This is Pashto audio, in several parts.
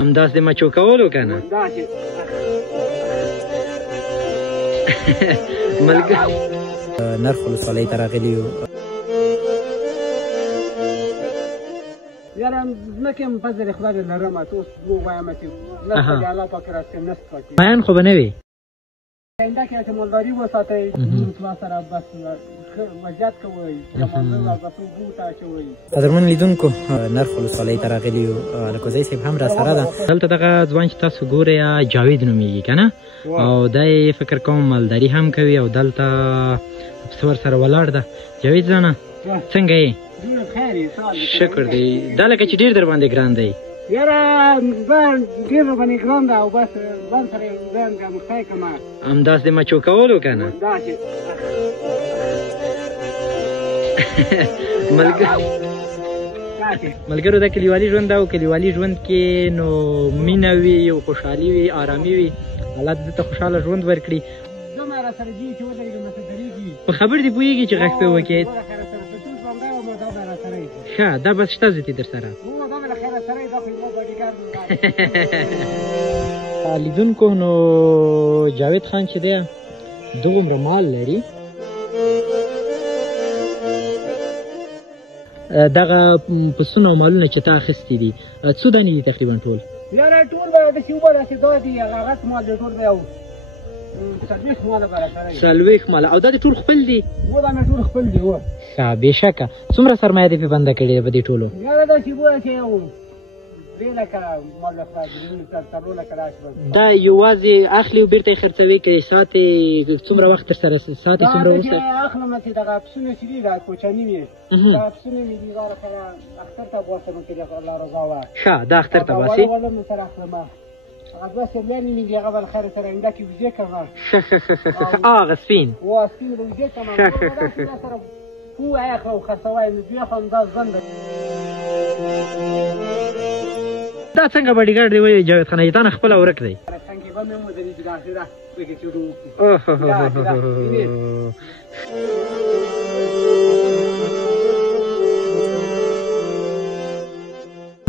همداسې مچو کولو که نه نرخ ولسوالۍ ته راغلي یو. یاره ځمکې هم فضل خدای لرم ته اوس دروغ وایم چې نسته د الله پاک راستې نسته پکې بیان خو به نه وي آینده کې چې مالداري وساتئ مطلع سره بس وضعیت کوئ لمانځه بس اوبو ته اچوئ. قدرمن لیدونکو نرخ ولسوالۍ ته راغلي یو. الکوزی صاحب هم را سره ده. دلته دغه ځوان چې تاسو ګورئ جاوید نومیږي که نه او دی فکر کوم مالداري هم کوي او دلته پسه ورسره ولاړ ده. جاوید ځانه څنګه یې؟ شکر دی. دا لکه چې ډېر در باندې ګران دی. یاره ډېر در باندې ګران ده او بس ځان سره ځان مختی کړم همداسې د مچو کولو که نه ملګرو دا کلیوالي ژوند ده او کلیوالي ژوند کې نو مینه وي او خوشحالي وي آرامي وي. الله دې ته خوشحاله ژوند ورکړي. په خبر دې پوهېږي چې غږ پې وکړې ښه دا بس شته زه دې در سره لیدونکو نو جاوید خان چې دی دومره مال لري دغه پسونه او مالونه چې تا اخیستي دي څو دانې دي تقریبا ټول؟ یاره ټول به داسې اوبه داسې دا دي هغه مال دی ټول به یو 40 ماله به راسره 40 ماله او دا دې ټول خپل دي؟ و دا مې ټول خپل دي و ښه بېشکه. څومره سرمایه دې پې بنده کړې ده په دې ټولو؟ یاره داسې ووایه چې یو 3 لکه مال څلور لکه داسې دا یوازې اخلي او بېرته یې خرڅوي که ساتې څومره وخت درسره ساتې څومره وروسته؟ دا اخلم چې دغه پسونه چې دي دا کوچني وي دا پسونه مې دي دا کله اختر ته بوسم چې الله رضا وه ښه دا اختر ته باسې وله مې سره اخلم هغه دوه سریانې مې دي هغه به خیر سره انده کې ویدې کړم هغه سپین و سپین به ویدې کړم سره پوه اخله او خرڅوی نو دوی خو همدا ژوند دا څنګه باډیګارډ دی وایي جاوید خان تا نه خپله ورک دی څنګه به مې ودرېږي د اخره پکې چې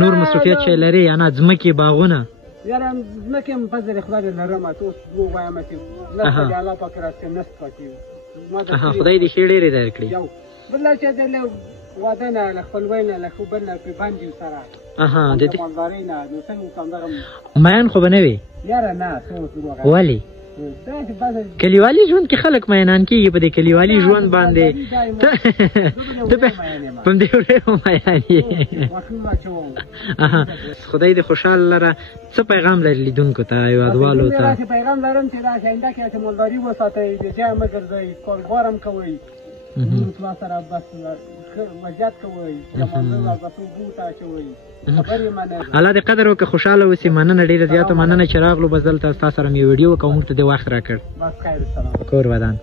نور مصروفیت چې لري یعنې ځمکې باغونه یاره ځمکې هم فضل خدای لرم ته اوس دروغ وایم چې نسته د الله پاک راستې نسته پکې خدای دې ښې ډېرې درکړي. یو بله چې دی له واده نه له خپلوۍ نه له ښه بل نه پې بند یو سره د مالدارۍ نه نو څنګه همدغه مین خو به نه وي؟ یاره نه څه ولې؟ کلیوالي ژوند کې خلک مینان کېږي په دې کلیوالي ژوند باندې ته په همدې ډېر مین یې. خدای دې خوشحاله لره. څه پیغام لري لیدونکو ته هېوادوالو ته؟ داسې پیغام لرم چې داسې آینده کې چې مالداري وساتئ بې ځایه مه ګرځئ کاروبار هم کوئ مطلع سره بس وضعیت کوئ لمانځه بس اوبو ته اچوئ خبرې منئ. الله دې قدر وکړه خوشحاله اوسې. مننه ډېره زیاته مننه چې راغلو بس دلته ستا سره مې ویډیو وکړه او موږ ته دې وخت راکړ. بس خیر السلام کور ودان.